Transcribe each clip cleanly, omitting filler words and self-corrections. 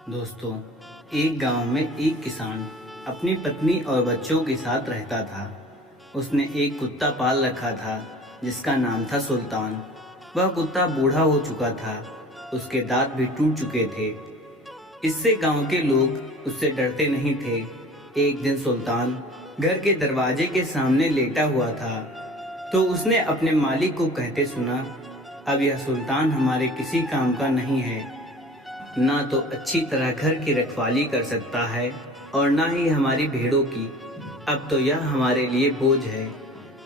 दोस्तों, एक गांव में एक किसान अपनी पत्नी और बच्चों के साथ रहता था। उसने एक कुत्ता पाल रखा था जिसका नाम था सुल्तान। वह कुत्ता बूढ़ा हो चुका था, उसके दांत भी टूट चुके थे। इससे गांव के लोग उससे डरते नहीं थे। एक दिन सुल्तान घर के दरवाजे के सामने लेटा हुआ था, तो उसने अपने मालिक को कहते सुना, अब यह सुल्तान हमारे किसी काम का नहीं है। ना तो अच्छी तरह घर की रखवाली कर सकता है और ना ही हमारी भेड़ों की। अब तो यह हमारे लिए बोझ है।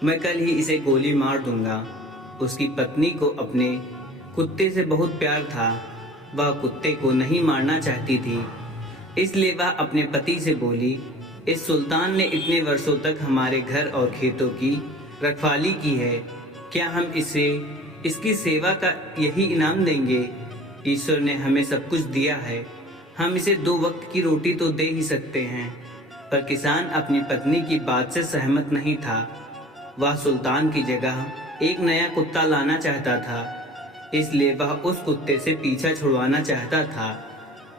मैं कल ही इसे गोली मार दूंगा। उसकी पत्नी को अपने कुत्ते से बहुत प्यार था। वह कुत्ते को नहीं मारना चाहती थी, इसलिए वह अपने पति से बोली, इस सुल्तान ने इतने वर्षों तक हमारे घर और खेतों की रखवाली की है, क्या हम इसे इसकी सेवा का यही इनाम देंगे? ईश्वर ने हमें सब कुछ दिया है, हम इसे 2 वक्त की रोटी तो दे ही सकते हैं। पर किसान अपनी पत्नी की बात से सहमत नहीं था। वह सुल्तान की जगह एक नया कुत्ता लाना चाहता था, इसलिए वह उस कुत्ते से पीछा छुड़वाना चाहता था।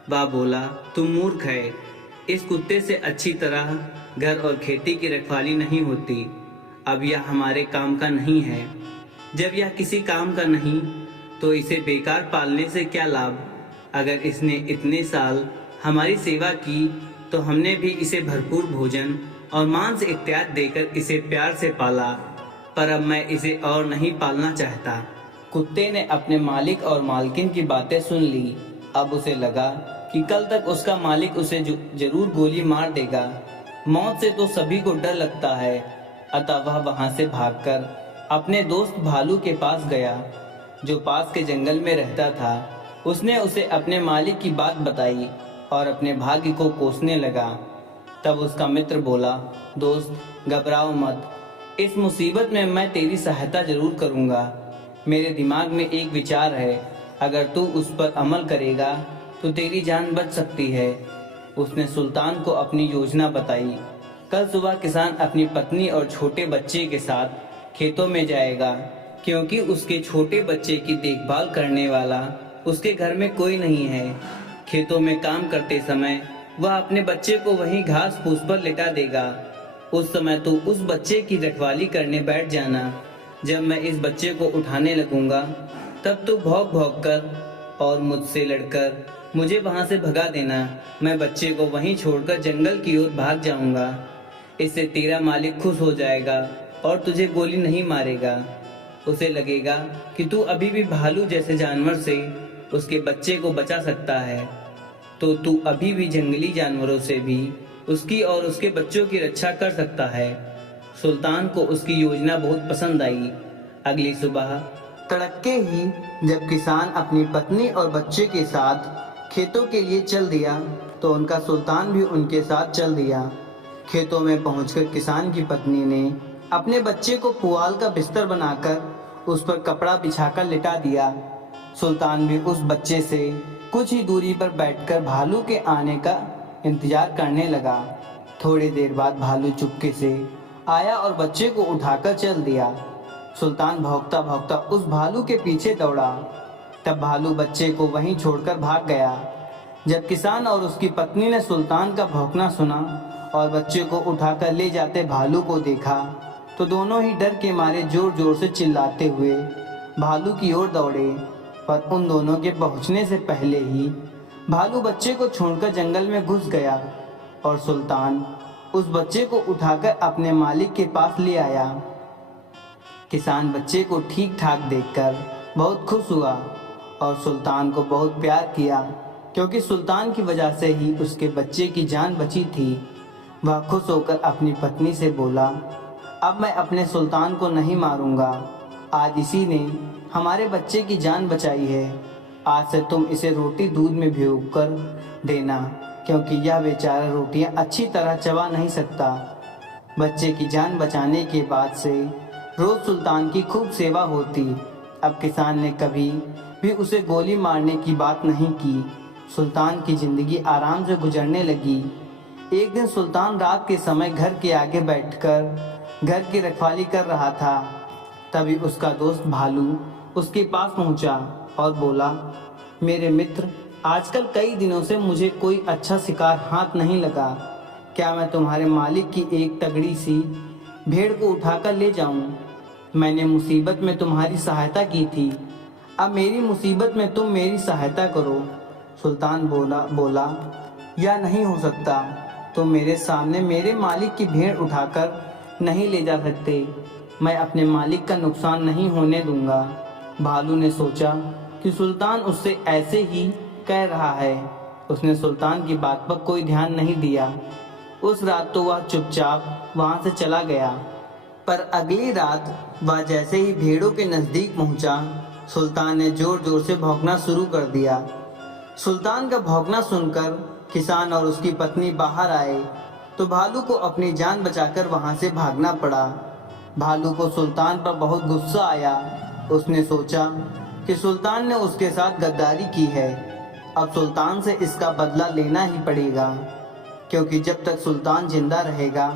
वह बोला, तुम मूर्ख है, इस कुत्ते से अच्छी तरह घर और खेती की रखवाली नहीं होती। अब यह हमारे काम का नहीं है। जब यह किसी काम का नहीं, तो इसे बेकार पालने से क्या लाभ? अगर इसने इतने साल हमारी सेवा की, तो हमने भी इसे भरपूर भोजन और मांस इत्यादि देकर इसे प्यार से पाला। पर अब मैं इसे और नहीं पालना चाहता। कुत्ते ने अपने मालिक और मालकिन की बातें सुन ली। अब उसे लगा कि कल तक उसका मालिक उसे जरूर गोली मार देगा। मौत से तो सभी को डर लगता है। अतः वह वहां से भागकर अपने दोस्त भालू के पास गया, जो पास के जंगल में रहता था। उसने उसे अपने मालिक की बात बताई और अपने भाग्य को कोसने लगा। तब उसका मित्र बोला, दोस्त घबराओ मत, इस मुसीबत में मैं तेरी सहायता जरूर करूंगा। मेरे दिमाग में एक विचार है, अगर तू उस पर अमल करेगा तो तेरी जान बच सकती है। उसने सुल्तान को अपनी योजना बताई। कल सुबह किसान अपनी पत्नी और छोटे बच्चे के साथ खेतों में जाएगा, क्योंकि उसके छोटे बच्चे की देखभाल करने वाला उसके घर में कोई नहीं है। खेतों में काम करते समय वह अपने बच्चे को वहीं घास फूस पर लिटा देगा। उस समय तू उस बच्चे की रखवाली करने बैठ जाना। जब मैं इस बच्चे को उठाने लगूंगा, तब तू भौंक भौंक कर और मुझसे लड़कर मुझे वहां से भगा देना। मैं बच्चे को वहीं छोड़कर जंगल की ओर भाग जाऊंगा। इससे तेरा मालिक खुश हो जाएगा और तुझे गोली नहीं मारेगा। उसे लगेगा कि तू अभी भी भालू जैसे जानवर से उसके बच्चे को बचा सकता है, तो तू अभी भी जंगली जानवरों से भी उसकी और उसके बच्चों की रक्षा कर सकता है। सुल्तान को उसकी योजना बहुत पसंद आई। अगली सुबह तड़के ही जब किसान अपनी पत्नी और बच्चे के साथ खेतों के लिए चल दिया, तो उनका सुल्तान भी उनके साथ चल दिया। खेतों में पहुंचकर किसान की पत्नी ने अपने बच्चे को पुआल का बिस्तर बनाकर उस पर कपड़ा बिछाकर लिटा दिया। सुल्तान भी उस बच्चे से कुछ ही दूरी पर बैठकर भालू के आने का इंतजार करने लगा। थोड़ी देर बाद भालू चुपके से आया और बच्चे को उठाकर चल दिया। सुल्तान भौंकता भौंकता उस भालू के पीछे दौड़ा। तब भालू बच्चे को वहीं छोड़कर भाग गया। जब किसान और उसकी पत्नी ने सुल्तान का भौंकना सुना और बच्चे को उठाकर ले जाते भालू को देखा, तो दोनों ही डर के मारे जोर जोर से चिल्लाते हुए भालू की ओर दौड़े। पर उन दोनों के पहुंचने से पहले ही भालू बच्चे को छोड़कर जंगल में घुस गया और सुल्तान उस बच्चे को उठाकर अपने मालिक के पास ले आया। किसान बच्चे को ठीक ठाक देखकर बहुत खुश हुआ और सुल्तान को बहुत प्यार किया, क्योंकि सुल्तान की वजह से ही उसके बच्चे की जान बची थी। वह खुश होकर अपनी पत्नी से बोला, अब मैं अपने सुल्तान को नहीं मारूंगा। आज इसी ने हमारे बच्चे की जान बचाई है। आज से तुम इसे रोटी दूध में भिगो कर देना, क्योंकि यह बेचारा रोटियां अच्छी तरह चबा नहीं सकता। बच्चे की जान बचाने के बाद से रोज सुल्तान की खूब सेवा होती। अब किसान ने कभी भी उसे गोली मारने की बात नहीं की। सुल्तान की जिंदगी आराम से गुजरने लगी। एक दिन सुल्तान रात के समय घर के आगे बैठकर घर की रखवाली कर रहा था। तभी उसका दोस्त भालू उसके पास पहुंचा और बोला, मेरे मित्र, आजकल कई दिनों से मुझे कोई अच्छा शिकार हाथ नहीं लगा। क्या मैं तुम्हारे मालिक की एक तगड़ी सी भेड़ को उठाकर ले जाऊं? मैंने मुसीबत में तुम्हारी सहायता की थी, अब मेरी मुसीबत में तुम मेरी सहायता करो। सुल्तान बोला यह नहीं हो सकता। तुम मेरे सामने मेरे मालिक की भेड़ उठाकर नहीं ले जा सकते। मैं अपने मालिक का नुकसान नहीं होने दूंगा। भालू ने सोचा कि सुल्तान उससे ऐसे ही कह रहा है। उसने सुल्तान की बात पर कोई ध्यान नहीं दिया। उस रात तो वह चुपचाप वहां से चला गया। पर अगली रात वह जैसे ही भेड़ों के नजदीक पहुंचा, सुल्तान ने जोर जोर से भौंकना शुरू कर दिया। सुल्तान का भौंकना सुनकर किसान और उसकी पत्नी बाहर आए तो भालू को अपनी जान बचाकर वहां से भागना पड़ा। भालू को सुल्तान पर बहुत गुस्सा आया। उसने सोचा कि सुल्तान ने उसके साथ गद्दारी की है, अब सुल्तान से इसका बदला लेना ही पड़ेगा, क्योंकि जब तक सुल्तान जिंदा रहेगा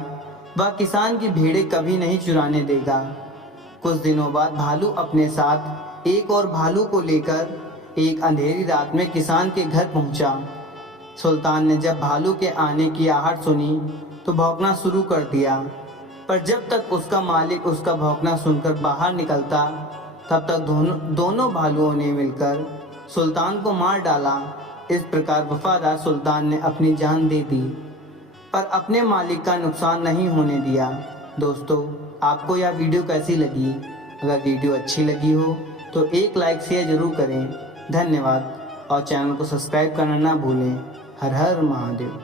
वह किसान की भेड़ें कभी नहीं चुराने देगा। कुछ दिनों बाद भालू अपने साथ एक और भालू को लेकर एक अंधेरी रात में किसान के घर पहुंचा। सुल्तान ने जब भालू के आने की आहट सुनी तो भौंकना शुरू कर दिया, पर जब तक उसका मालिक उसका भौंकना सुनकर बाहर निकलता तब तक दोनों भालुओं ने मिलकर सुल्तान को मार डाला। इस प्रकार वफादार सुल्तान ने अपनी जान दे दी, पर अपने मालिक का नुकसान नहीं होने दिया। दोस्तों, आपको यह वीडियो कैसी लगी? अगर वीडियो अच्छी लगी हो तो एक लाइक शेयर जरूर करें। धन्यवाद और चैनल को सब्सक्राइब करना ना भूलें। हर हर महादेव।